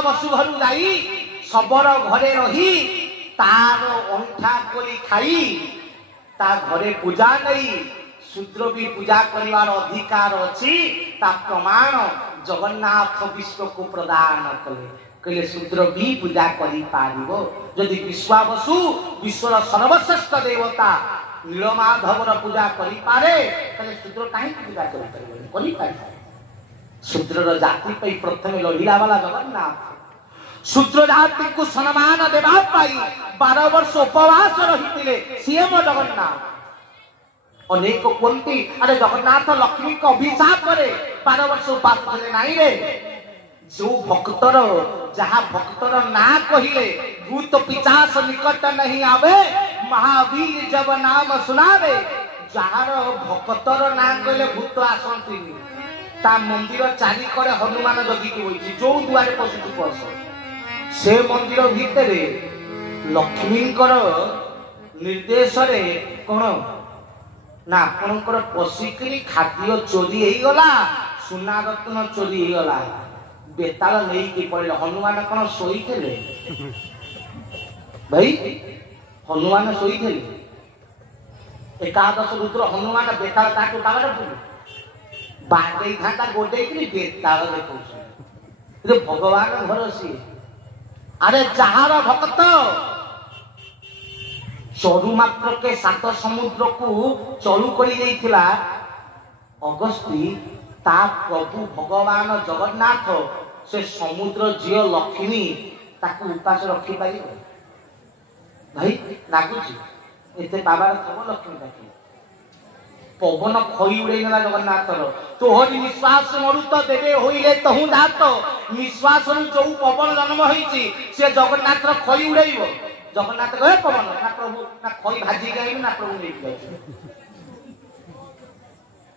विश्वावसु घर जाई सबर घरे रही तार अंठा कोली खाई ता घरे पूजा नहीं शूद्र भी पूजा करिवार अधिकार अछि ता प्रमाण जगन्नाथ विश्व को प्रदान कले कहले शूद्र भी पूजा करि पारिबो यदि विश्वावसु विश्वर सर्वश्रेष्ठ देवता नीलमाधवर पूजा करि पारे तले शूद्र काहे पूजा करि पारे शूद्र जाति पे प्रथम लढ़िला वाला जगन्नाथ शूद्र जाति को सम्मान देवा पाई 12 वर्ष उपवास रही सीएम जगन्नाथ अनेक कहती अरे जगन्नाथ लक्ष्मी को अभिशाप करे 12 वर्ष उपवास करे नहीं रे जो भक्तर जहाँ भक्तर ना कहले भूत पिशाच निकट नहीं आवे महावीर जब नाम सुनावे जार भक्तर ना कहले भूत आसती ता मंदिर चारि करे हनुमान जगिकी होइछि जो दुआरे पशु पस से मंदिर भितर लक्ष्मीकर निर्देश रे कोन ना आपनकर पशिकरी खाद्य चोरी हो गला सुना रत्न चोरी हो गला बेताल नहीं कि पड़े हनुमान कौन सोई थे भाई हनुमान सोई थे एकादश रुद्र हनुमान बेताल ताकू तावर बाटे घाटा गोटे कि बेताल देखौ भगवान घर सी अरे जहार भक्त चरु मात्र के 7 समुद्र को चलु करी देइथिला अगस्ती ता प्रभु भगवान जगन्नाथ से समुद्र जियो लक्ष्मी ताकू उपास रखी पाई भाई लागुची एते बाबार खबर लक्ष्मी ताकू पवन खई उड़े गला जगन्नाथर तोहरी निश्वास मरुत देवे होइले तहु दात निश्वास जो पवन जन्म होइछि से जगन्नाथर खई उड़ेइबो जगन्नाथ कहे पवन ना प्रभु ना खई भाजी गई ना प्रभु नहीं गई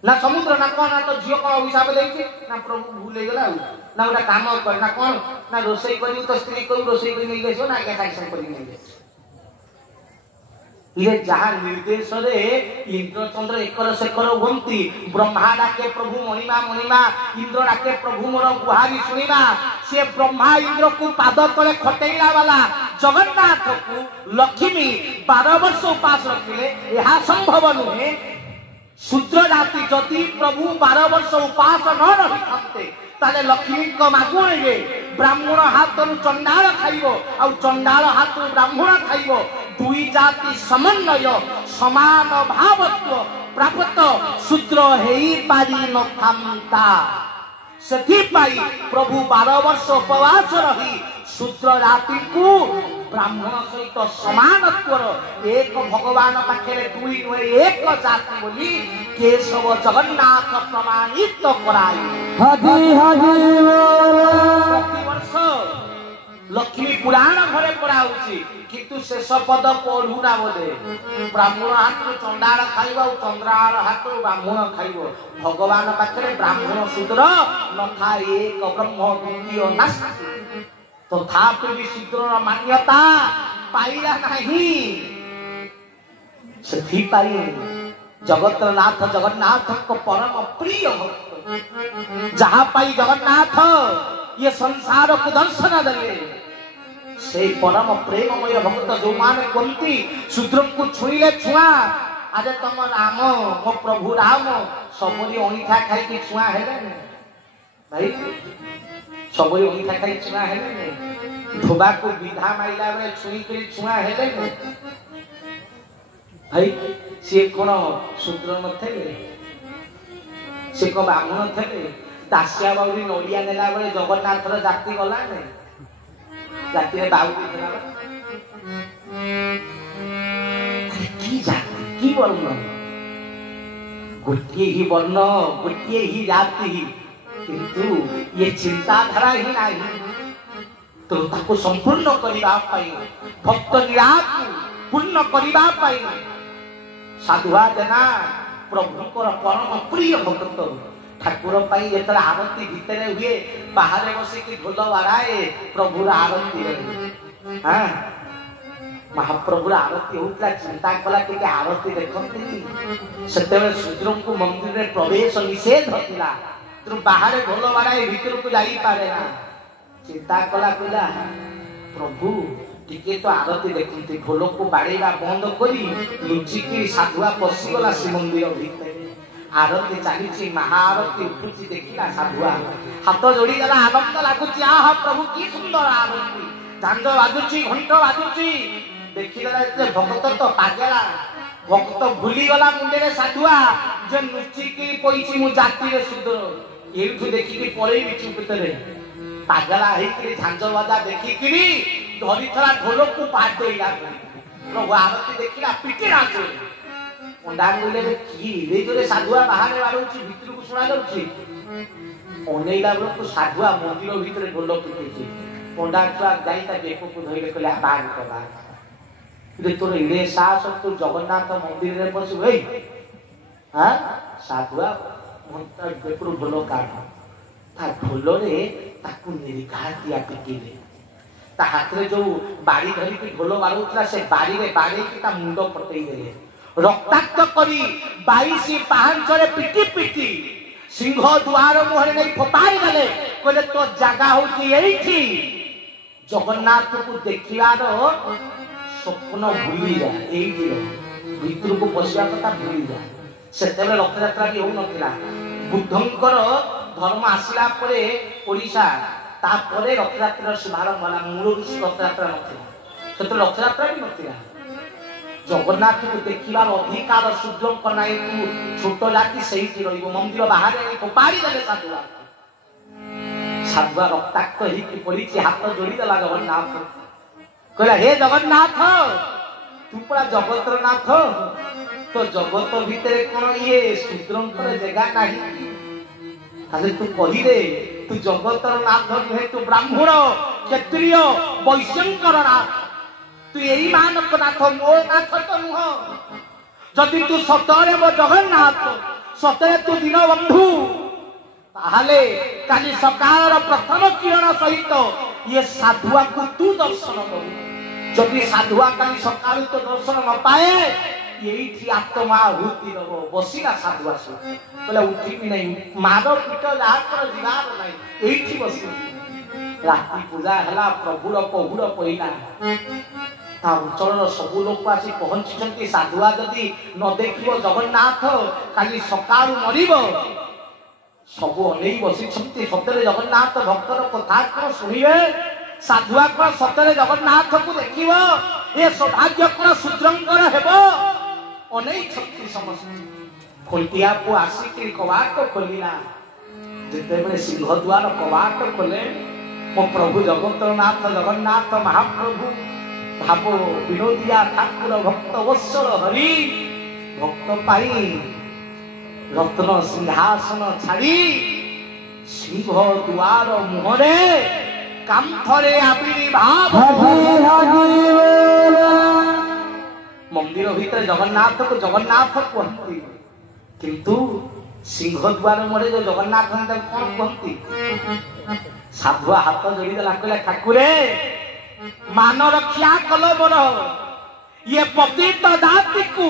ना समुद्र ना कौन ना तो झील कौन अभिशाप देइछि ना प्रभु भूल गला ना गोटा काम कर ना कौन ना रोसई करी तो स्त्री को रोसई करी नहीं गइसो ना के साइसन करी नहीं गइसो ये जहाँ निर्देश रे इंद्रचंद्र एकर शेखर हुंती ब्रह्मा डाके प्रभु महिमा महिमा इंद्र डाके प्रभु मोर गुहारी सुनिबा से ब्रह्मा इंद्र को पाद तले खटेइला वाला जगन्नाथ को लक्ष्मी 12 वर्ष उपास रखिले यह संभव नुहे शूद्र जाति जदि प्रभु 12 वर्ष उपास न रही थाते ताले लक्ष्मी को मागुणे ब्राह्मण हाथ चंडाल खाइबो आ चंडाल हाथ ब्राह्मण खाइबो दुई जाति समन्वय समान भावत्व प्राप्त शूद्र हेई पारी न थांता सेथि पाई प्रभु 12 वर्ष उपवास रही शूद्र जाति को ब्राह्मण सहित समानत्वर एक भगवान पाखे दुई नुहे एक जाति बोली केशव जगन्नाथ प्रमाणित कराई हरि हरि प्रतिवर्ष लक्ष्मी पुराण घरे पढ़ाऊँगी किंतु शेष पद पढ़ुना बोले ब्राह्मण हाथ चंडाल खाइबा चंद्राल हाथ ब्राह्मण खाइब भगवान पाखे ब्राह्मण शूद्र नथा एक ब्रह्म द्वितीय नास्ति तथापि भी शूद्र मान्यता पाइला नहीं सेथिपाई जगतनाथ जगन्नाथ को परम प्रिय भक्त जहाँ पाई जगन्नाथ ये संसार को दर्शन देले से परम प्रेममय भक्त जो माने कोंती शूद्र को छुईले छुआ आज तुम राम मो प्रभु राम सबरी अंगीठा खाई कि छुआ हेले भाई सबरी अंगीठा खाई छुआ हेले धोबा को विधा माइला बेले छुई करी छुआ हेले भाई से कोन शूद्र नथले से को ब्राह्मण थे दासिया बाउरी नड़िया नेला बेले जगन्नाथर जाति गला ने जाति रे बाउरी नेला की जाति की वर्ण गोटिए ही वर्ण गोटिए ही जाति किंतु ये चिंताधारा ही नहीं तो ताको संपूर्ण करिबा पाई भक्त निरात पूर्ण करिबा पाई साधुआ जना प्रभुकर परम प्रिय भक्त ठाकुर पाई एतर आरती भीतर हुए बाहर बसे कि ढोल बाराए प्रभुर आरती हाँ महाप्रभुर आरती होता चिंता कला कि आरती देखते से शूद्र को मंदिर में प्रवेश निषेध होता बाहर ढोल बाराए भीतर को जाई पारे ना चिंता कला कहला प्रभु टिके तो आरती देखते ढोल को बाड़ेगा बंद करी लुचिकी साधुआ पशिगला श्रीमंदिर भितर आरती चली महाआरती उठुची देखिला साधुआ हाथ जोड़ी गला आनंद लगुच आह प्रभु की सुंदर आरती झांझ बाजुची घंट बाजुची देखिला भक्त तो पागला भक्त भूली गला मुंडे साधुआ जे लुचिकी पईची मु जाति रे सुंदर एठु देखिकी पळेई चुपतरे पागला हेकरी झांझ बाजा देखिकी धरी थला ढोल को पाट देला प्रभु आरती देखिला पिटी राजो पंडा बोले की रे जोरे साधुआ बाहर बाड़ुची भीतर को सुना जाउची ओनेला को साधुआ मंदिर भीतर ढोल पिटीची पंडा छुआ जाई ता बेको को धइले कहले बाग कबा रे तोर इडे सास तो जगन्नाथ मंदिर रे पसी भई हां साधुआ मंत्र बेको ढोल काट ता ढोल रे ताकू निरिखा दिया पिटीले ता हाथ रे जो बाड़ी धरी के ढोल बाड़ुतला से बाड़ी रे बाड़ी के ता मुंडो पटई देले रक्ताक्त करी 22 पाहंचरे पिटी पिटी सिंह द्वार मुहरे नहीं फपाई गले कहले तो जगह होची एठी जगन्नाथ को देखिलार स्वप्न भूली जा एठी भीतर को बसिया कथा भूली जा सेतेले रथ यात्रा भी हो नथिला बुद्धंकर धर्म आसिला परे ओडिसा ता परे रथ यात्रा शुभारंभ होला मूल रथ यात्रा नथिला सेते रथ यात्रा भी नथिला जगन्नाथ को देखिबार अधिकार सुजोग नाई तू छोट जाति सही रहिबो मंदिर बाहर फोपाड़ी देले साधुआ साधुआ रक्ताक्त ही पड़ी हाथ जोड़ी देला जगन्नाथ कहला हे जगन्नाथ तू पड़ा जगतर नाथ तो जगत भीतर कोन ये शूद्रंकर जगह नाही ताले तू कहि दे तू जगतर नाथ नुहे तू ब्राह्मण क्षत्रिय वैश्यंकर नाथ तू यही मानक नाथ मो नाथ तो नुह जदि तू सतरे मो जगन्नाथ सतरे तू दीन बंधु ताहले काली सकाळ प्रथम किरण सहित ये साधुआ को तू दर्शन कर जदि साधुआ काली सकाळ तो दर्शन न पाए यही थी आत्मा हुति रहो बसिला साधुआ से बोले उठी भी नहीं मारो पिट जा कर जीवार नहीं एही थी बसी रात्रि पूजा हला प्रभुर पहुर पहिला अंचल सब लोक आसी पहुंची साधुआ जदि न देख जगन्नाथ काली सकाळ मरिब सब अनेई बसी सतरे जगन्नाथ भक्तर कथा कौन शुणे साधुआ कौन सतरे जगन्नाथ को देख ये सौभाग्य कौन शूद्रंकर हेब अनेई छत्ती समस्त खोलटिया को आसिक कबाट खोलिला जिते सिंह द्वार कबाट खोले मो प्रभु जगतनाथ जगन्नाथ महाप्रभु भाव विनोदिया ठाकुर भक्त वत्सल हरि भक्त पाई रत्न सिंहासन छाड़ी सिंह द्वार मुहरे कांथरे आविर्भाव मंदिर भीतर जगन्नाथ को जगन्नाथ कहती किंतु सिंह द्वार मुहरे जो जगन्नाथ कौन कहती साधुआ हाथ जोड़ी देला कहला ठाकुरे मान रक्षा कल मोर ये पतित जाति को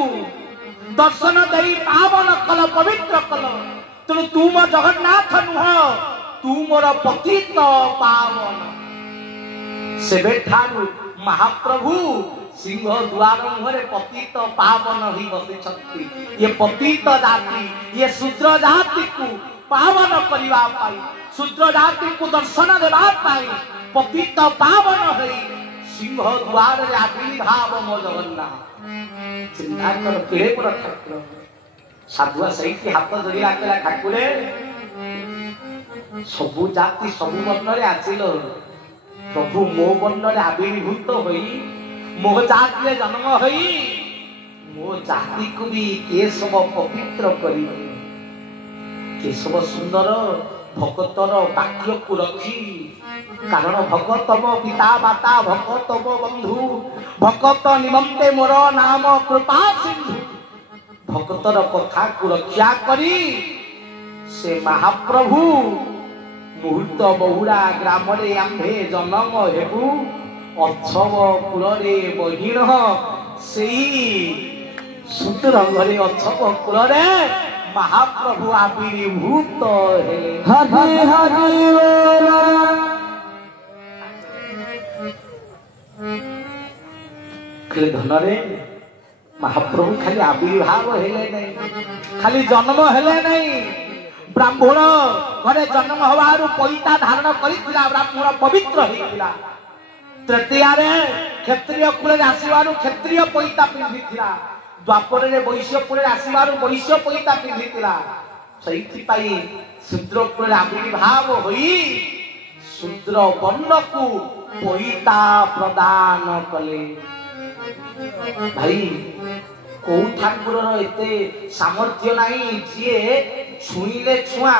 दर्शन दे पावन कल पवित्र कल तेणु तू मो जगन्नाथ नुह तू मोर पतित पावन सेबे ठारू महाप्रभु सिंह द्वार मुहरे पतित पावन ही बसी ये पतित जाति ये शूद्र जाति को पावन करने पाई शूद्र जाति को दर्शन देवा पाई पतित पावन है सिंह द्वार आविर्भाव मो जगन्नाथ चिंता कर केड़े पर ठाकुर साधुआ सही हाथ धरी आकेला ठाकुरे सबु जाति सबु वर्ण रे आसिल प्रभु मो वर्ण रे आविर्भूत होई मो जाति रे जन्म होई मो जाति को भी केशव पवित्र करी केशव सुंदर भगतर वाक्य को रखी कारण भगत मो पिता माता भगत मो बंधु भगत निमंते मोर नाम कृपा सिंधु भगतर कथा को रक्षा करी से महाप्रभु मुहूर्त बहुरा ग्राम रे आंभे जन्म हेबु अक्षव कुल रे बहिण सेई सूत्र घरे अक्षव कुल रे महाप्रभु आविर्भूत है हरि हरि बोल ଖାଲି ଧନରେ ମହାପ୍ରଭୁ ଖାଲି ଆବିର୍ଭାବ ହେଲେ ନାହିଁ, ଖାଲି ଜନ୍ମ ହେଲେ ନାହିଁ। ବ୍ରାହ୍ମଣ ଘରେ ଜନ୍ମ ହବାରୁ ପଇତା ଧାରଣ କରିଥିଲା, ବ୍ରାହ୍ମଣ ପବିତ୍ର ହେଇଥିଲା। ତୃତୀୟାରେ କ୍ଷତ୍ରିୟ କୂଳରେ ଆସିବାରୁ କ୍ଷତ୍ରିୟ ପଇତା ପିନ୍ଧିଥିଲା। ଦ୍ୱାପରରେ ବୈଶ୍ୟ କୂଳରେ ଆସିବାରୁ ବୈଶ୍ୟ ପଇତା ପିନ୍ଧିଥିଲା। ସେଇଥିପାଇଁ ଶୂଦ୍ର କୂଳରେ ଆବିର୍ଭାବ ହୋଇ ଶୂଦ୍ର ବର୍ଣ୍ଣକୁ ପଇତା ପ୍ରଦାନ କଲେ। ଭାଇ କୋଉ ଠାକୁରର ଏତେ ସାମର୍ଥ୍ୟ ନାହିଁ ଯିଏ ଛୁଇଁଲେ ଛୁଆଁ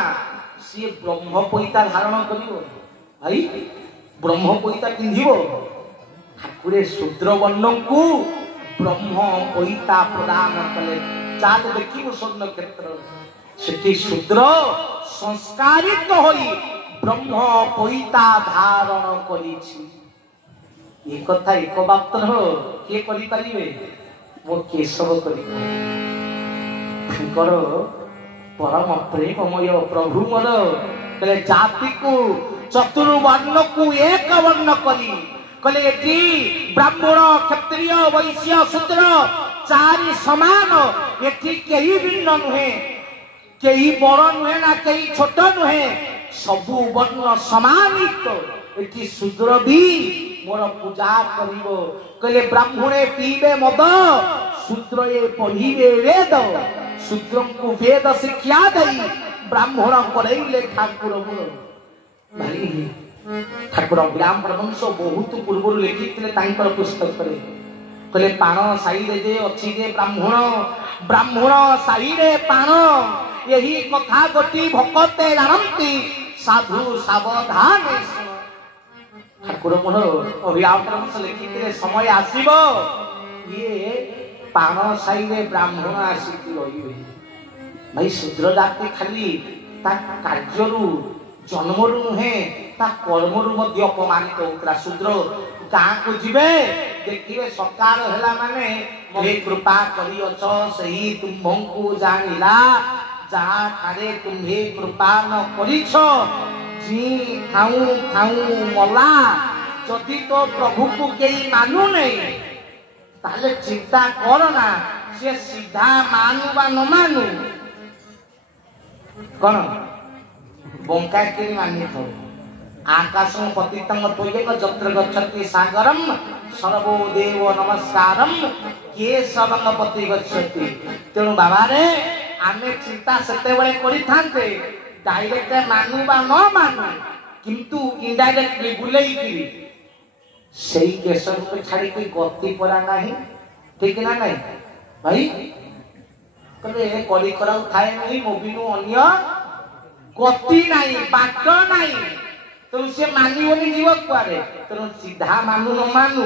ସିଏ ବ୍ରହ୍ମ ପଇତା ଧାରଣ କରିବ? ଭାଇ ବ୍ରହ୍ମ ପଇତା ପିନ୍ଧିବ? ଠାକୁରେ ଶୂଦ୍ର ବର୍ଣ୍ଣଙ୍କୁ ବ୍ରହ୍ମ ପଇତା ପ୍ରଦାନ କଲେ। ଚାଲ ଦେଖିବୁ ସ୍ୱର୍ଣ୍ଣ କ୍ଷେତ୍ର, ସେଠି ଶୂଦ୍ର ସଂସ୍କାରିତ ହୋଇ ବ୍ରହ୍ମ ପଇତା ଧାରଣ କରିଛି। ଏ କଥା ଏକ ବାକ୍ୟ କିଏ କରିପାରିବେ? ମୋ କେଶବ କରିପାରିବେ। ତାଙ୍କର ପରମ ପ୍ରେମମୟ ପ୍ରଭୁ ମୋର କହିଲେ ଜାତିକୁ ଚତୁର୍ବର୍ଣ୍ଣକୁ ଏକ ବର୍ଣ୍ଣ କରି କହିଲେ ଏଠି ବ୍ରାହ୍ମଣ କ୍ଷତ୍ରିୟ ବୈଶ୍ୟ ଶୂଦ୍ର ଚାରି ସମାନ। ଏଠି କେହି ଭିନ୍ନ ନୁହେଁ, କେହି ବଡ଼ ନୁହେଁ ନା କେହି ଛୋଟ ନୁହେଁ, ସବୁ ବର୍ଣ୍ଣ ସମାନିତ। ଏଠି ଶୂଦ୍ର ବି ମୋର ପୂଜା କରିବ। କହିଲେ ବ୍ରାହ୍ମଣେ ପିଇବେ ମଦ, ଶୂଦ୍ରରେ ପଢିବେ ବେଦ। ଶୂଦ୍ରଙ୍କୁ ବେଦ ଶିକ୍ଷା ଦେଇ ବ୍ରାହ୍ମଣ କରେଇଲେ ଠାକୁର। ଭାଇ ଠାକୁର ବ୍ରାହ୍ମଣ ବଂଶ ବହୁତ ପୂର୍ବରୁ ଲେଖିଥିଲେ ତାଙ୍କର ପୁସ୍ତକରେ। କହିଲେ ପାଣ ସାହିରେ ଯେ ଅଛି ଯେ ବ୍ରାହ୍ମଣ, ବ୍ରାହ୍ମଣ ସାହିରେ ପାଣ, ଏହି କଥା ଗୋଟି ଭକତେ ଜାଣନ୍ତି, ସାଧୁ ସାବଧାନ। ଠାକୁର ମୋର ଅଭିଭାବକ ଲେଖିଥିଲେ ସମୟ ଆସିବ ଇଏ ପାଣ ସାହିରେ ବ୍ରାହ୍ମଣ ଆସିକି ରହିବେ। ଭାଇ ଶୂଦ୍ର ଜାତି ଖାଲି ତା କାର୍ଯ୍ୟରୁ ଜନ୍ମରୁ ନୁହେଁ ତା କର୍ମରୁ ମଧ୍ୟ ଅପମାନିତ ହଉଥିଲା। ଶୂଦ୍ର ଗାଁକୁ ଯିବେ ଦେଖିବେ ସକାଳ ହେଲା ମାନେ ମହେ କୃପା କରିଅଛ ସେହି ତୁମ୍ଭଙ୍କୁ ଜାଣିଲା, ଯାହା ଠାରେ ତୁମ୍ଭେ କୃପା ନ କରିଛ ଜି ଥାଉ ଥାଉ ମଲା। ଯଦି ତ ପ୍ରଭୁକୁ କେହି ମାନୁ ନାହିଁ ତାହେଲେ ଚିନ୍ତା କର ନା ସେ ସିଧା ମାନୁ ବା ନ ମାନୁ, କଣ ବଙ୍କା କିଣି ମାନିଥାଉ। ଆକାଶଂ ପତିତଂ ତ୍ୱୟେକ ଯତ୍ର ଗଚ୍ଛତି ସାଗରଂ ସର୍ବୋ ଦେବ ନମସ୍କାରଂ କେଶବଂ ପତି ଗଚ୍ଛତି। ତେଣୁ ବାବାରେ ଆମେ ଚିନ୍ତା ସେତେବେଳେ କରିଥାନ୍ତେ ଡାଇରେକ୍ଟ ମାନୁ ବା ନ ମାନୁ, କିନ୍ତୁ ଇନଡାଇରେକ୍ଟଲି ବୁଲେଇକିରି ସେଇ କେଶବକୁ ଛାଡ଼ିକି ଗତି ପରା ନାହିଁ। ଠିକ ନା ନାହିଁ ଭାଇ? କହିଲେ କଳି କରାଉ ଥାଏ ନାହିଁ ମୋବିନୁ ଅନ୍ୟ ଗତି ନାହିଁ, ବାଟ ନାହିଁ। ତେଣୁ ସେ ମାନିବନି ଯିବ କୁଆଡେ? ତେଣୁ ସିଧା ମାନୁ ନ ମାନୁ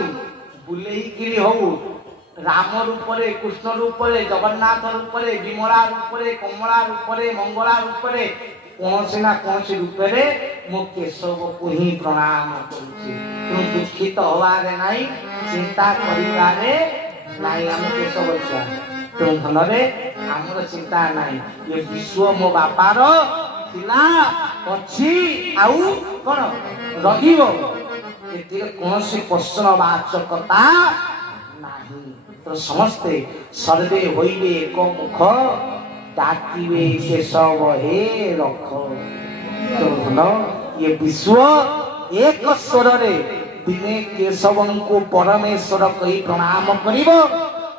ବୁଲେଇକିରି ହଉ ରାମ ରୂପରେ, କୃଷ୍ଣ ରୂପରେ, ଜଗନ୍ନାଥ ରୂପରେ, ବିମଳା ରୂପରେ, କମଳା ରୂପରେ, ମଙ୍ଗଳା ରୂପରେ, କୌଣସି ନା କୌଣସି ରୂପରେ ମୋ କେଶବକୁ ହିଁ ପ୍ରଣାମ କରୁଛି। ତେଣୁ ଦୁଃଖିତ ହବାରେ ନାହିଁ, ଚିନ୍ତା କରିବାରେ ନାହିଁ। ଆମେ କେଶବ ଛୁଆ, ତେଣୁ ଧନରେ ଆମର ଚିନ୍ତା ନାହିଁ। ଏ ବିଶ୍ୱ ମୋ ବାପାର ଥିଲା, ଅଛି, ଆଉ କଣ ରହିବ, ଏଥିରେ କୌଣସି ପ୍ରଶ୍ନବାଚକତା ନାହିଁ। ତ ସମସ୍ତେ ସର୍ବେ ହୋଇବେ ଏକ ମୁଖ, ଡାକିବେ କେଶବ ହେ ରଖ। ଇଏ ବିଶ୍ୱ ଏକ ସ୍ୱରରେ ଦିନେ କେଶବଙ୍କୁ ପରମେଶ୍ୱର କହି ପ୍ରଣାମ କରିବ।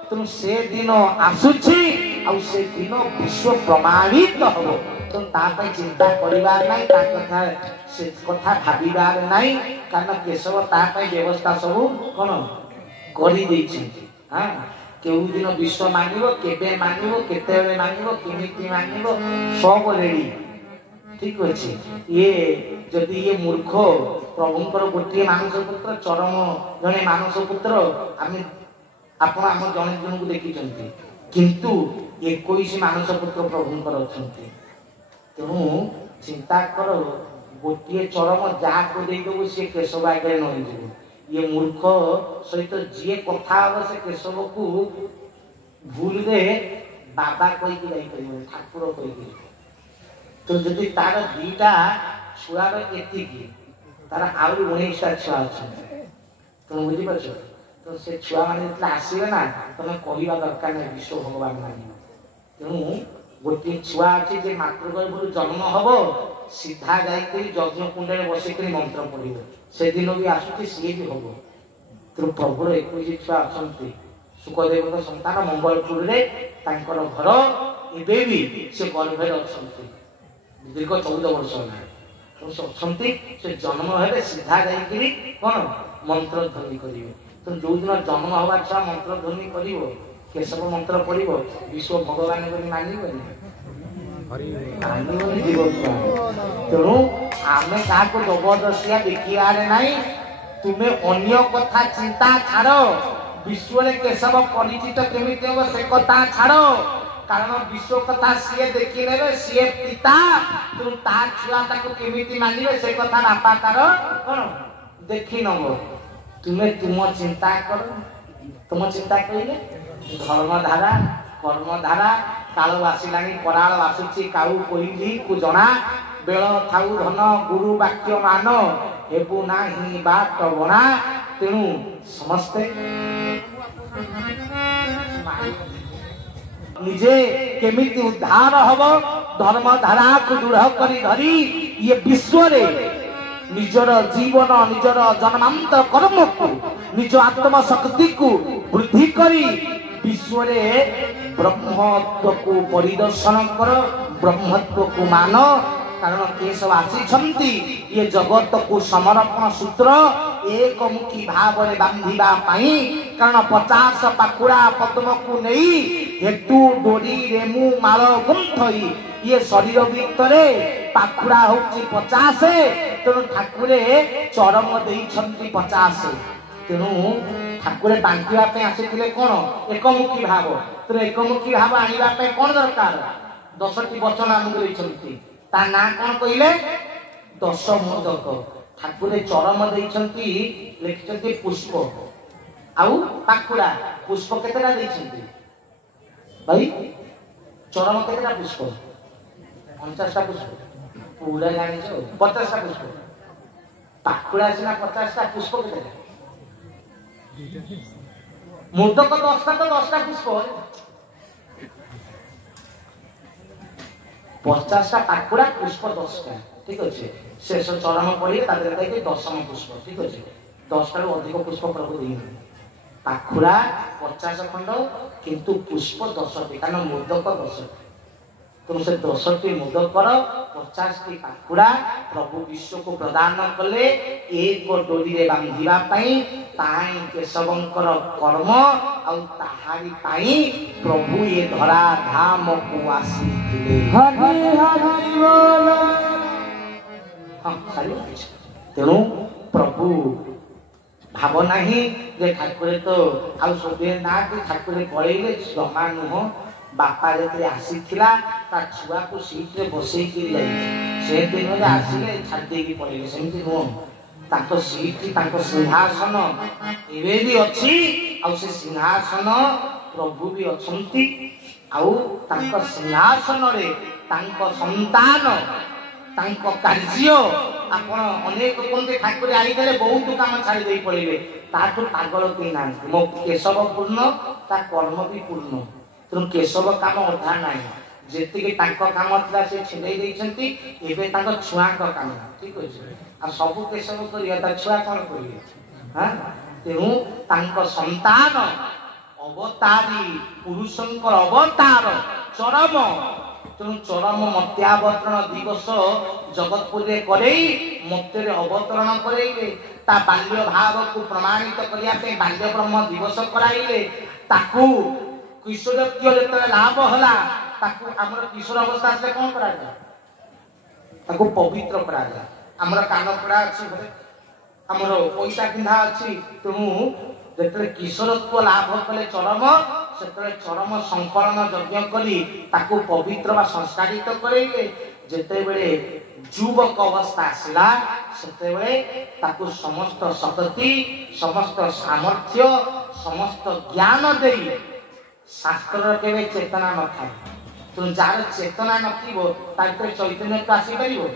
ତେଣୁ ସେ ଦିନ ଆସୁଛି, ଆଉ ସେ ଦିନ ବିଶ୍ୱ ପ୍ରମାଣିତ ହବ। ତେଣୁ ତା ପାଇଁ ଚିନ୍ତା କରିବାର ନାହିଁ, ତା କଥା ସେ କଥା ଭାବିବାର ନାହିଁ। କାରଣ କେଶବ ତା ପାଇଁ ବ୍ୟବସ୍ଥା ସବୁ କଣ କରିଦେଇଛନ୍ତି। ହଁ, କେଉଁ ଦିନ ବିଶ୍ୱ ମାନିବ, କେବେ ମାନିବ, କେତେବେଳେ ମାନିବ, କେମିତି ମାନିବ, ସବୁ ରେଡି। ଠିକ ଅଛି। ଇଏ ଯଦି ଇଏ ମୂର୍ଖ ପ୍ରଭୁଙ୍କର ଗୋଟିଏ ମାନସ ପୁତ୍ର, ଚରମ ଜଣେ ମାନସ ପୁତ୍ର, ଆମେ ଆପଣ ଆମ ଜଣେ ଜଣଙ୍କୁ ଦେଖିଛନ୍ତି, କିନ୍ତୁ 21 ମାନସ ପୁତ୍ର ପ୍ରଭୁଙ୍କର ଅଛନ୍ତି। ତେଣୁ ଚିନ୍ତା କର, ଗୋଟିଏ ଚରମ ଯାହାକୁ ଦେଇଦେବୁ ସିଏ କେଶବ ଆଗରେ ନଇଯିବ। ଇଏ ମୂର୍ଖ ସହିତ ଯିଏ କଥା ହବ ସେ କେଶବକୁ ଭୁଲରେ ବାବା କହିକି ଯାଇପାରିବ, ଠାକୁର କହିକି। ତ ଯଦି ତାର ଦିଟା ଛୁଆର ଏତିକି, ତାର ଆହୁରି 19ଟା ଛୁଆ ଅଛନ୍ତି। तुम बुझीपार तो से छुआ मैंने आसवे ना तुम कहवा दरकार नहीं विश्व भगवान मान तेणु गोटे छुआ अच्छी जे मातृगर्भ जन्म हम सीधा जाकर यज्ञ कुंड में बसिक मंत्र पढ़ से दिन भी आसूँ सी भी हम तेणु प्रभुर 21 छुआ अच्छा सुखदेव संतान मंगलपुर घर एवं भी से गर्भे अच्छा दीर्घ 14 वर्ष है अच्छा से जन्म है सीधा जाकि कौन मंत्र ध्वनि करेंगे तो जो दिन जन्म हवा छुआ मंत्र ध्वनि कर केशव मंत्र पढ़ विश्व भगवान मानबनी तेणु आम क्या जबरदस्तिया देखा ना तुम्हें अन्य कथा चिंता छाड़ विश्व में केशव परिचित केमी हम से कथा छाड़ कारण विश्व कथा सी देखने सी पिता तुम छुआ केमी मानवे से कथा बापा तार कौन देखी नब तुम्हें तुम चिंता कर तुम चिंता करेंगे धर्मधारा कर्मधारा काल आसला कराल आसूची काऊ कोईली को जना बेल थाऊ धन गुरु वाक्य मान हेबु नाही बाट बणा तेणु समस्ते निजे केमिति उद्धार हब धर्मधारा को दृढ़ करी धरी ये विश्व रे निजर जीवन निजर जन्मांतर कर्म को निज आत्म शक्ति को वृद्धि करी विश्व रे ब्रह्मत्व को परिदर्शन कर ब्रह्मत्व को मान कारण केशव आसी ये जगत को समर्पण सूत्र एक मुखी भाव में बांधिबा पाई कारण 50 पाखुड़ा पद्म को नहीं हेतु डोरी रेमु माल गुंथई ये शरीर भितरे पाखुड़ा होची 50 तेणु ठाकुरे चरम देइछंती 50 तेणु ठाकुरे बांटिया आसी कौन एकमुखी भाव तेणु एकमुखी भाव आने कौन दरकार 10टी वचन आमको देइछंती ता ना कौन कहले 10 मोदक ठाकुरे चरम देइछंती लिखिछंती पुष्प आउ पाखुड़ा पुष्प केतेटा देइछंती भाई चरम केतेटा पुष्प 50टा पुष्प पूरा जानी 50टा पुष्प पाखुड़ा सिना 50टा पुष्प केतेटा मोदक 10टा तो 10टा पुष्प 50टा पाखुड़ा पुष्प 10टा ठीक अच्छे शेष चरण पड़े 10म पुष्प ठीक अच्छे 10टा अधिक पुष्प प्रभु दी पाखुड़ा 50 खंड किंतु पुष्प 10टी कारण मोदक 10टी तुम से 10टी मोदकर 50टी पाखुड़ा प्रभु विश्व को प्रदान कले एक डोरी रे बांधिबा पई ताई केशवंकर कर्म आउ ताहारी पाई प्रभु ये धरा धाम को आसी हरि हरि बोल हां सारी तेणु प्रभु भाव नहीं जे ठाकुरे तो आउ सोबे ना कि ठाकुरे पळेले जमा नुह बापा जते आसीथिला ता छुआ को सीट रे बसई के जाई से दिन रे आसीले छाडी की पळेले सेमति नुह ताको सीट ताको सिंहासन एवे भी अछि आउ से सिंहासन प्रभु भी अछंती आउ ताको सिंहासन रे ताको संतान ताको कार्य आपण अनेक कोनते ठाकुर आई गले बहुत काम छाड़ी देई पड़िबे ताठु पागल के नाम मो केशव पूर्ण ता कर्म भी पूर्ण तुम केशव काम अधा नाही जेति के ताको काम थला से छिड़ै दैछंती एबे ताको छुआ का काम ठीक अछि आ सब केशव करिया ता छुआ कोन करिया हां तेनु ताको संतान अवतारी पुरुषंकर अवतार चरम तेणु चरम मत्यावतरण दिवस जगतपुर रे करई मत्ते रे अवतरण करैले ता बाल्य भाव को प्रमाणित करिया पे बाल्य ब्रह्म दिवस कराइले ताकू किशोरत्व जते लाभ होला ताकू हमर किशोर अवस्था से कोन करा जाय ताकू पवित्र करा जाय हमर कान पड़ा अछि घरे हमर पैसा किंधा अछि तेणु जते किशोरत्व लाभ कले चरम सेतरे चरम संकलन यज्ञ करी ताकू पवित्र बा संस्कारित करैले जेते बेले युवक अवस्था आसला सेते बेले ताकू समस्त शक्ति समस्त सामर्थ्य समस्त ज्ञान देई शास्त्र केवे चेतना न थाए तुम जार चेतना नथिबो ताके चैतन्य आसी परिबो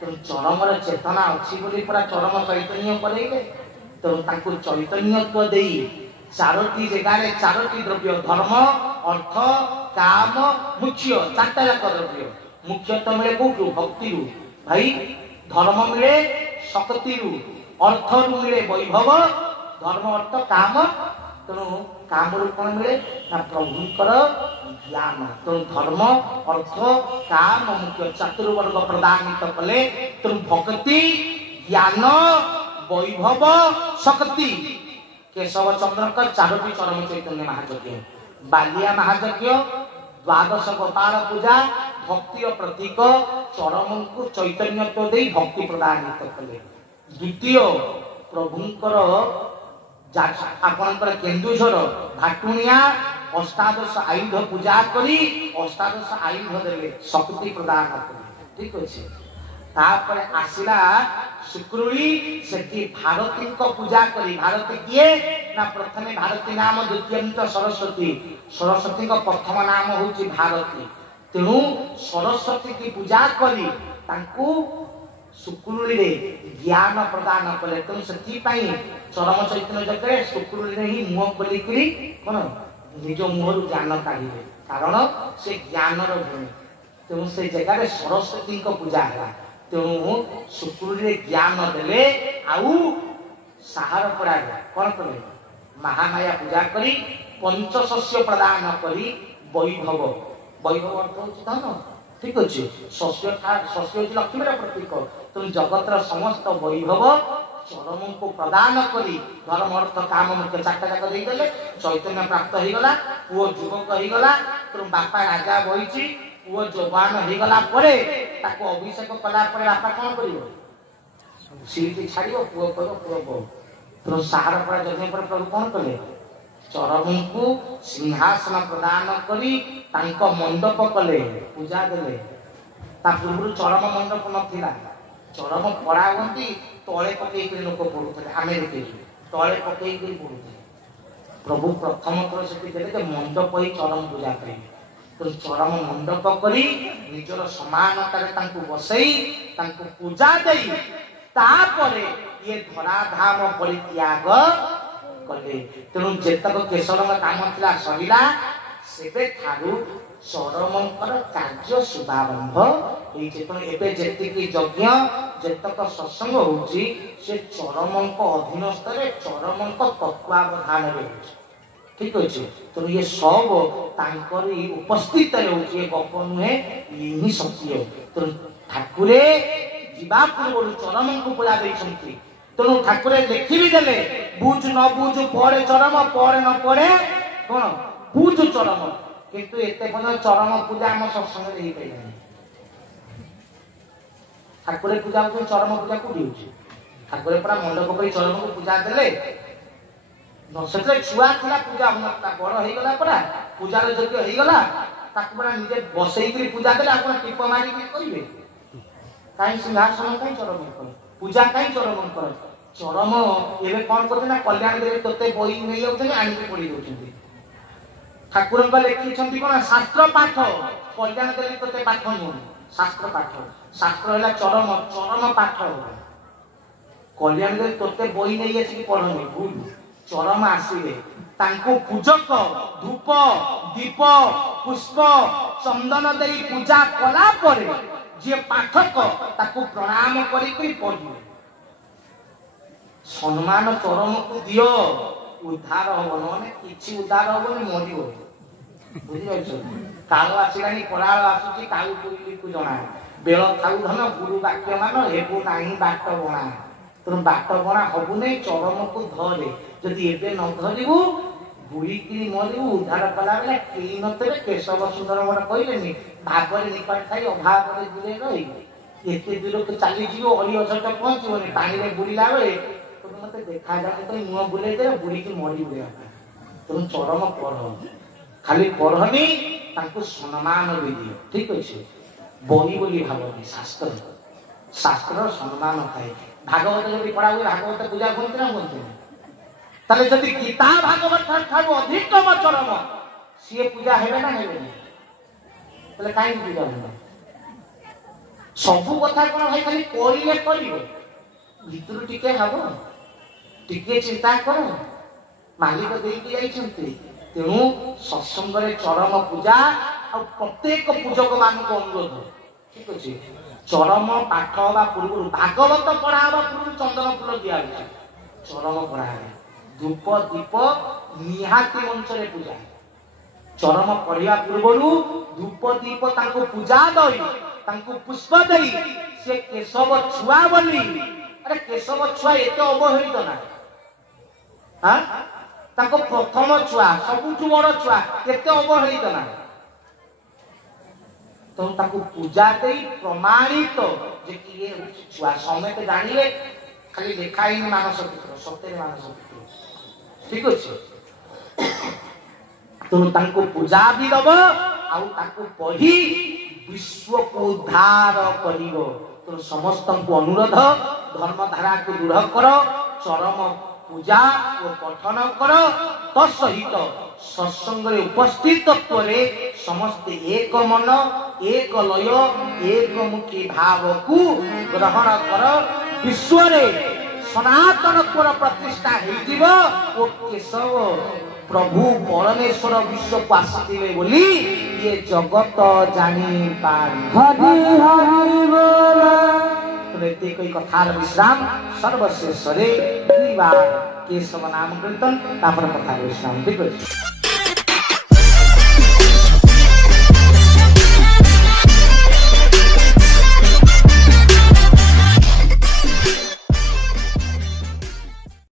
तुम चरम रे चेतना अछि बोली पूरा चरम चैतन्य करैले ତେଣୁ ତାଙ୍କୁ ଚୈତନ୍ୟତ୍ୱ ଦେଇ ଚାରୋଟି ଜାଗାରେ ଚାରୋଟି ଦ୍ରବ୍ୟ ଧର୍ମ ଅର୍ଥ କାମ ମୁଖ୍ୟ ଚାରିଟା ଯାକ ଦ୍ରବ୍ୟ ମୁଖ୍ୟତଃ ମିଳେ କୋଉଠୁ ଭକ୍ତିରୁ ଭାଇ ଧର୍ମ ମିଳେ ଶକ୍ତିରୁ ଅର୍ଥରୁ ମିଳେ ବୈଭବ ଧର୍ମ ଅର୍ଥ କାମ ତେଣୁ କାମରୁ କଣ ମିଳେ ନା ପ୍ରଭୁଙ୍କର ଜ୍ଞାନ ତେଣୁ ଧର୍ମ ଅର୍ଥ କାମ ମୁଖ୍ୟ ଚତୁର୍ବର୍ଗ ପ୍ରଦାନିତ କଲେ ତେଣୁ ଭକ୍ତି ଜ୍ଞାନ ବୈଭବ ଶକ୍ତି କେଶବ ଚନ୍ଦ୍ରଙ୍କ ଚାରୋଟି ଚରମ ଚୈତନ୍ୟ ମହାଯଜ୍ଞ ବାଲିଆ ମହାଯଜ୍ଞ ଦ୍ୱାଦଶ ଗୋପାଳ ପୂଜା ଭକ୍ତିର ପ୍ରତୀକ ଚରମଙ୍କୁ ଚୈତନ୍ୟତ୍ୱ ଦେଇ ଭକ୍ତି ପ୍ରଦାନିତ କଲେ ଦ୍ୱିତୀୟ ପ୍ରଭୁଙ୍କର ଆପଣଙ୍କର କେନ୍ଦୁଝର ଭାଟୁଣିଆ ଅଷ୍ଟାଦଶ ଆୟୁଧ ପୂଜା କରି ଅଷ୍ଟାଦଶ ଆୟୁଧ ଦେଲେ ଶକ୍ତି ପ୍ରଦାନ କଲେ ଠିକ ଅଛି ତାପରେ ଆସିଲା ଶୁକ୍ରୁଳି ସେଠି ଭାରତୀଙ୍କ ପୂଜା କରି ଭାରତୀ କିଏ ନା ପ୍ରଥମେ ଭାରତୀ ନାମ ଦ୍ୱିତୀୟ ସରସ୍ୱତୀ ସରସ୍ୱତୀଙ୍କ ପ୍ରଥମ ନାମ ହଉଛି ଭାରତୀ ତେଣୁ ସରସ୍ୱତୀ କି ପୂଜା କରି ତାଙ୍କୁ ଶୁକ୍ରୁଳିରେ ଜ୍ଞାନ ପ୍ରଦାନ କଲେ ତେଣୁ ସେଥିପାଇଁ ଚରମ ଚୈତନ୍ୟ ଯଜ୍ଞରେ ଶୁକ୍ରୁଳିରେ ହିଁ ମୁହଁ ଖୋଲିକିରି କଣ ନିଜ ମୁହଁରୁ ଜ୍ଞାନ କାଢିବେ କାରଣ ସେ ଜ୍ଞାନର ଭୂମି ତେଣୁ ସେ ଜାଗାରେ ସରସ୍ୱତୀଙ୍କ ପୂଜା ହେଲା ତେଣୁ ଶୁକ୍ରୁଳିରେ ଜ୍ଞାନ ଦେଲେ ଆଉ ସାହାର ପଡାରେ କଣ କଲେ ମହାମାୟା ପୂଜା କରି ପଞ୍ଚଶସ୍ୟ ପ୍ରଦାନ କରି ବୈଭବ ବୈଭବ ଅର୍ଥ ହଉଛି ଧନ ଠିକ ଅଛି ଶସ୍ୟ ହଉଛି ଲକ୍ଷ୍ମୀର ପ୍ରତୀକ ତେଣୁ ଜଗତର ସମସ୍ତ ବୈଭବ ଚରମଙ୍କୁ ପ୍ରଦାନ କରି ଧର୍ମ ଅର୍ଥ କାମ ମୁଖ୍ୟ ଚାରିଟା ଯାକ ଦେଇଦେଲେ ଚୈତନ୍ୟ ପ୍ରାପ୍ତ ହେଇଗଲା ପୁଅ ଯୁବକ ହେଇଗଲା ତେଣୁ ବାପା ରାଜା ବହିଛି ପୁଅ ଯବାନ ହେଇଗଲା ପରେ ତାକୁ ଅଭିଷେକ କଲା ପରେ ବାପା କଣ କରିବ ସିଟି ଛାଡିବ ପୁଅ କହିବ ପୁଅ ବୋଉ ତେଣୁ ସାହାର ପରା ଯଜ୍ଞ ପରେ ପ୍ରଭୁ କଣ କଲେ ଚରମଙ୍କୁ ସିଂହାସନ ପ୍ରଦାନ କରି ତାଙ୍କ ମଣ୍ଡପ କଲେ ପୂଜା ଦେଲେ ତା ପୂର୍ବରୁ ଚରମ ମଣ୍ଡପ ନଥିଲା ଚରମ ପଡା ହୁଅନ୍ତି ତଳେ ପକେଇକି ଲୋକ ପଡୁଥିଲେ ଆମେ ଦେଖିଛୁ ତଳେ ପକେଇକି ପଡୁଥିଲେ ପ୍ରଭୁ ପ୍ରଥମ ଥର ସେଠି ଦେଲେ ଯେ ମଣ୍ଡପ ହିଁ ଚରମ ପୂଜା କରିବେ ତେଣୁ ଚରମ ମଣ୍ଡପ କରି ନିଜର ସମାନତାରେ ତାଙ୍କୁ ବସେଇ ତାଙ୍କୁ ପୂଜା ଦେଇ ତାପରେ ଇଏ ଧରାଧାମ ପରିତ୍ୟାଗ କଲେ ତେଣୁ ଯେତକ କେଶରଙ୍କ କାମ ଥିଲା ସରିଲା ସେବେ ଠାରୁ ଚରମଙ୍କର କାର୍ଯ୍ୟ ଶୁଭାରମ୍ଭ ହେଇଛି ତେଣୁ ଏବେ ଯେତିକି ଯଜ୍ଞ ଯେତକ ସତ୍ସଙ୍ଗ ହଉଛି ସେ ଚରମଙ୍କ ଅଧୀନସ୍ଥରେ ଚରମଙ୍କ ତତ୍ତ୍ୱାବଧାନରେ ହଉଛି ଠିକ ଅଛି ତେଣୁ ଇଏ ସବୁ ତାଙ୍କରି ଉପସ୍ଥିତରେ ହଉଛି ଏ ଗପ ନୁହେଁ ଇଏ ହିଁ ସତ୍ୟ ତେଣୁ ଠାକୁରେ ଯିବା ପୂର୍ବରୁ ଚରମଙ୍କୁ ପୂଜା ଦେଇଛନ୍ତି ତେଣୁ ଠାକୁରେ ଲେଖିବି ଦେଲେ ବୁଝ ନ ବୁଝ ପଡେ ଚରମ ପଡେ ନ ପଡେ କଣ ବୁଝ ଚରମ କିନ୍ତୁ ଏତେ ପର୍ଯ୍ୟନ୍ତ ଚରମ ପୂଜା ଆମ ସତ୍ସଙ୍ଗରେ ହେଇପାରିଲାନି ଠାକୁରେ ପୂଜା ହଉଛି ଚରମ ପୂଜା କୋଉଠି ହଉଛି ଠାକୁରେ ପୁରା ମଣ୍ଡପ କରି ଚରମକୁ ପୂଜା ଦେଲେ ସେଥିରେ ଛୁଆ ଥିଲା ପୂଜା ହଉନଥିଲା ବଡ ହେଇଗଲା ପରା ପୂଜାର ଯୋଗ୍ୟ ହେଇଗଲା ତାକୁ ପୁରା ନିଜେ ବସେଇକିରି ପୂଜା ଦେଲେ ଆପଣ ଟିପ ମାରିକି କରିବେ କାହିଁ ସିଂହାସନ କାହିଁ ଚରମ କର ପୂଜା କାହିଁ ଚରମ କର ଚରମ ଏବେ କଣ କରୁଛନ୍ତି ନା କଲ୍ୟାଣ ଦେବେ ତୋତେ ବହି ନେଇଯାଉଛନ୍ତି ଆଣିକି ପଢି ଦଉଛନ୍ତି ଠାକୁରଙ୍କ ଲେଖିଛନ୍ତି କଣ ଶାସ୍ତ୍ର ପାଠ କଲ୍ୟାଣ ଦେଲେ ତୋତେ ପାଠ ନୁହଁ ଶାସ୍ତ୍ର ପାଠ ଶାସ୍ତ୍ର ହେଲା ଚରମ ଚରମ ପାଠ କଲ୍ୟାଣ ଦେଲେ ତୋତେ ବହି ନେଇ ଆସିକି ପଢନି ଭୁଲ ଚରମ ଆସିଲେ ତାଙ୍କୁ ପୂଜକ ଧୂପ ଦୀପ ପୁଷ୍ପ ଚନ୍ଦନ ଦେଇ ପୂଜା କଲା ପରେ ଯିଏ ପାଠକ ତାକୁ ପ୍ରଣାମ କରିକି ପଢିବେ ସମ୍ମାନ ଚରମକୁ ଦିଅ ଉଦ୍ଧାର ହବ ନହେଲେ କିଛି ଉଦ୍ଧାର ହବନି ମରିବ ବୁଝିପାରୁଛ କାଳ ଆସିଲାଣି କଳାଳ ଆସୁଛି କାଳୁ ପୁରୀକୁ ଜଣା ବେଳ ଥାଉ ଧନ ଗୁରୁ ବାକ୍ୟ ମାନ ହେବୁ ନାହିଁ ବାଟ ବଣା ତେଣୁ ବାଟ ବଣା ହବୁ ନାହିଁ ଚରମକୁ ଧରେ ଯଦି ଏବେ ନ ଧରିବୁ ବୁଲିକିରି ମରିବୁ ଉଦ୍ଧାର କଲା ବେଳେ କେହି ନଥିବେ କେଶବ ସୁନ୍ଦର ମୋର କହିଲେନି ଭାଗରେ ନିକଟ ଥାଇ ଅଭାବରେ ଦୂରେଇ ରହିବୁ ଏତେ ଦୂରକୁ ଚାଲିଯିବ ଅଳି ଅଝଟ ପହଞ୍ଚିବନି ପାଣିରେ ବୁଲିଲା ବେଳେ ମତେ ଦେଖାଯାଏ ତ ମୁହଁ ବୁଲେଇ ଦେବେ ବୁଲିକି ମରିବୁ ତେଣୁ ଚରମ ପଢ ଖାଲି ପଢନି ତାଙ୍କୁ ସମ୍ମାନ ବି ଦିଅ ଠିକ ଅଛି ବହି ବୋଲି ଭାବନି ଶାସ୍ତ୍ର ଶାସ୍ତ୍ରର ସମ୍ମାନ ଥାଏ ଭାଗବତ ଯଦି ପଢା ହୁଏ ଭାଗବତ ପୂଜା ହୁଅନ୍ତି ନା ହୁଅନ୍ତିନି ତାହେଲେ ଯଦି ଗୀତା ଭାଗବତ ଠାରୁ ଅଧିକତମ ଚରମ ସିଏ ପୂଜା ହେବେ ନା ହେବେନି ତାହେଲେ କାହିଁକି ପୂଜା ହେବେ ସବୁ କଥା କଣ ଭାଇ ଖାଲି କହିଲେ କରିବ ଭିତରୁ ଟିକେ ହବ टिके चिंता कर मालिक देकी जाइछन्ति तेणु सत्संग रे चरम पूजा आ प्रत्येक पूजक मान को अनुरोध ठीक अछि चरम पाठ हवा पूर्व भागवत पढ़ा हवा पूर्व चंदन फूल दिया चरम पढ़ा धूप दीप निहाती मंच रे पूजा चरम पढ़िया पूर्व धूप दीप तांको पूजा दई तांको पुष्प दई से केशव छुआ बोली अरे केशव छुआ एते अवहेलित ना हां ताको प्रथम छुआ सबुठु बड़ छुआ केते अवहेलित ना तो ताको पूजा देई प्रमाणित जे कि ये छुआ समेत जानिले खाली लेखाई मानस पुत्र सत्य मानस पुत्र ठीक अछि तो ताको पूजा भी दब आउ ताको पढ़ी विश्व को उद्धार करिवो तो समस्त को अनुरोध धर्म धारा को दृढ़ कर चरम पूजा और पठन कर तत्सहित सत्संग रे उपस्थित करे समस्त एक मन एक लय एक मुखी भाव को ग्रहण कर विश्व रे सनातन पर प्रतिष्ठा हेई जीवो ओ केशव प्रभु परमेश्वर विश्व को आसीथिले बोली ये जगत जानी पारी हरि हरि बोल प्रति कोई कथार विश्राम सर्वशेष रे दुई बार केशव नाम कीर्तन तापर कथा विश्राम ठीक अछि।